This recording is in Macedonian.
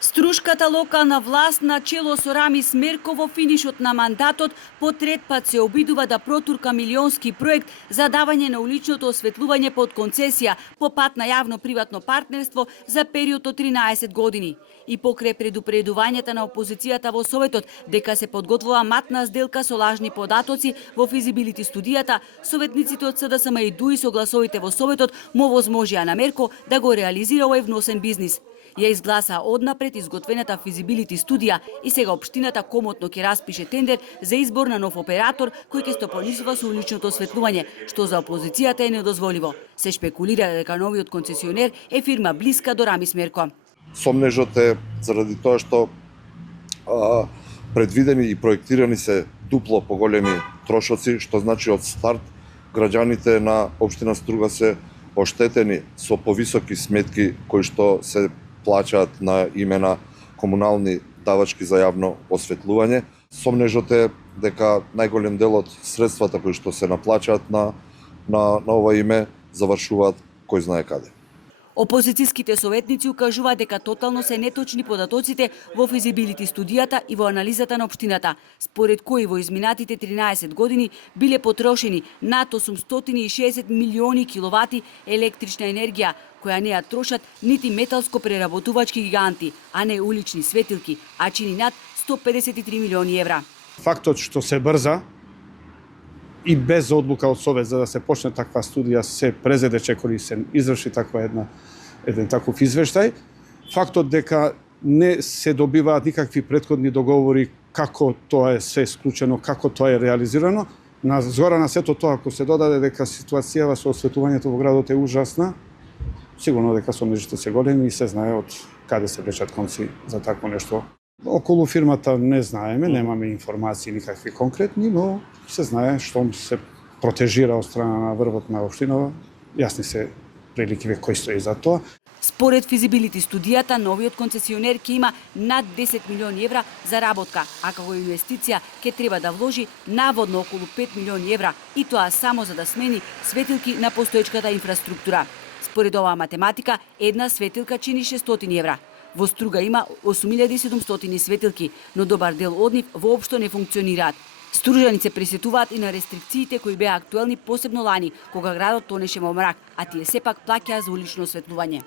Струшката локална власт на чело со Рами Смерко во финишот на мандатот по трет пат се обидува да протурка милионски проект за давање на уличното осветлување под концесија по пат на јавно-приватно партнерство за период од 13 години. И покрај предупредувањата на опозицијата во Советот дека се подготвува матна сделка со лажни податоци во физибилити студијата, советниците од СДСМ и ДУИ со гласовите во Советот му возможија на Мерко да го реализира овој вносен бизнис. Ја изгласа однапред изготвената физибилити студија и сега општината комотно ќе распише тендер за избор на нов оператор кој ќе стопанисува со уличното осветлување, што за опозицијата е недозволиво. Се шпекулира дека новиот концесионер е фирма блиска до Рами Смерко. Сомнежот е заради тоа што предвидени и проектирани се дупло поголеми трошоци, што значи од старт граѓаните на општина Струга се оштетени со повисоки сметки кои што се плаќаат на име на комунални давачки за јавно осветлување. Сомнежот е дека најголем дел од средствата кои што се наплаќаат на ова име завршуваат кој знае каде. Опозицијските советници укажуваат дека тотално се неточни податоците во физибилити студијата и во анализата на општината, според кои во изминатите 13 години биле потрошени над 860 милиони киловати електрична енергија, која не ја трошат нити металско преработувачки гиганти, а не улични светилки, а чини над 153 милиони евра. Фактот што се брза и без одлука од Совет за да се почне таква студија, се презеде чекори, се изврши еден таков извештај. Фактот дека не се добиваат никакви претходни договори како тоа е се склучено, како тоа е реализирано. На згора на сето тоа, ако се додаде дека ситуацијава со осветлувањето во градот е ужасна, сигурно дека сомнежите се големи и се знае од каде се влечат конци за такво нешто. Околу фирмата не знаеме, немаме информации никакви конкретни, но се знае што се протежира од страна на врвот на општинава. Јасни се прилики кој стои за тоа. Според физибилити студијата, новиот концесионер ќе има над 10 милиони евра за работка, а како инвестиција ќе треба да вложи наводно околу 5 милиони евра, и тоа само за да смени светилки на постоечката инфраструктура. Според оваа математика, една светилка чини 600 евра. Во Струга има 8700 светилки, но добар дел од нив воопшто не функционираат. Стружани се пресетуваат и на рестрикциите кои беа актуелни посебно лани, кога градот тонеше во мрак, а тие сепак плаќаа за улично осветлување.